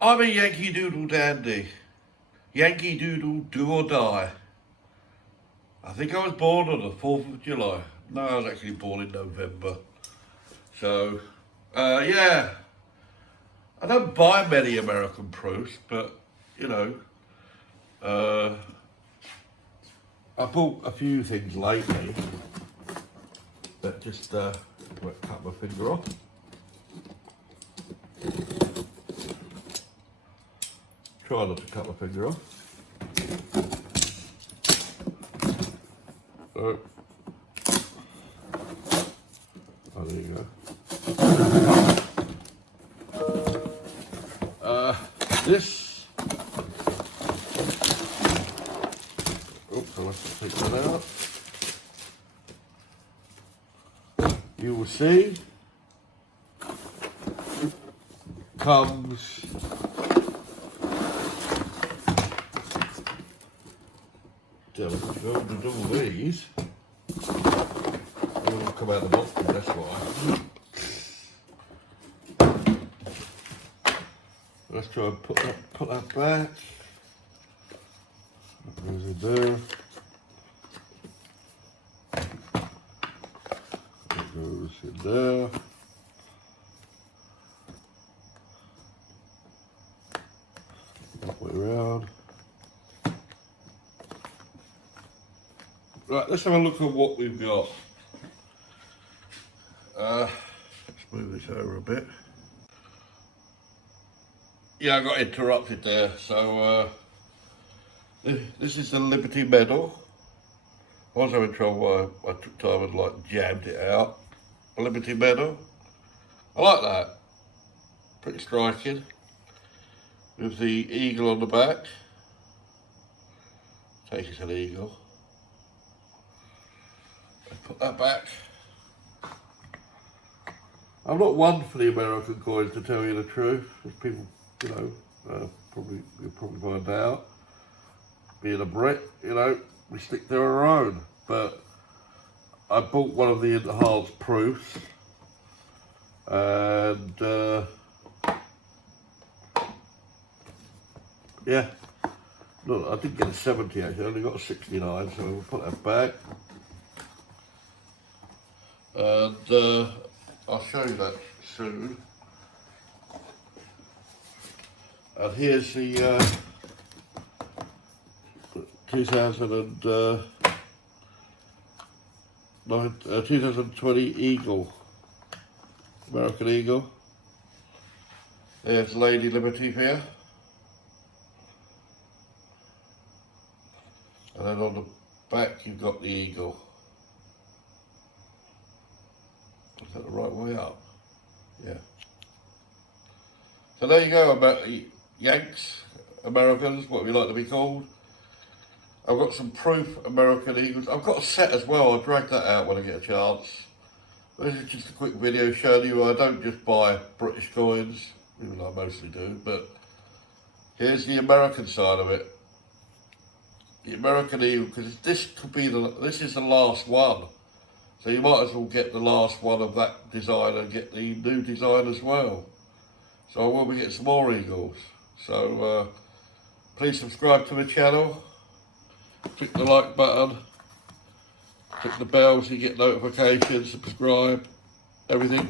I'm a Yankee Doodle dandy. Yankee Doodle, do or die. I think I was born on the 4th of July. No, I was actually born in November. So, yeah. I don't buy many American proofs, but, you know, uh, I bought a few things lately that just, cut my finger off. Try not to cut my finger off. So, oh, there you go. This. Oops, I must have taken that out. You will see. Comes. Delicate. All these. They all come out of the box, that's why. Let's try and put that back. That goes in there. That goes in there. Halfway around. Right, let's have a look at what we've got. Let's move this over a bit. Yeah, I got interrupted there. So this is the Liberty Medal. I was having trouble. I took time and jammed it out. A Liberty Medal. I like that. Pretty striking. With the eagle on the back. Take it an eagle. Put that back. I'm not one for the American coins, to tell you the truth. As people, you know, you'll probably find out. Being a Brit, you know, we stick to our own. But I bought one of the enhanced proofs, and yeah, look, I didn't get a 70 actually. I only got a 69, so we'll put that back. And I'll show you that soon. And here's the 2020 Eagle, American Eagle. There's Lady Liberty here. And then on the back you've got the Eagle. Is that the right way up? Yeah. So there you go, about Yanks, Americans, what we like to be called. I've got some proof American Eagles. I've got a set as well. I'll drag that out when I get a chance. This is just a quick video showing you I don't just buy British coins, even though I mostly do, but here's the American side of it. The American Eagle, because this is the last one. So you might as well get the last one of that design and get the new design as well. So I will be getting some more Eagles. So please subscribe to the channel. Click the like button. Click the bell so you get notifications, subscribe, everything.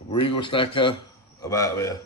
I'm Eagle Snacker. I'm out of here.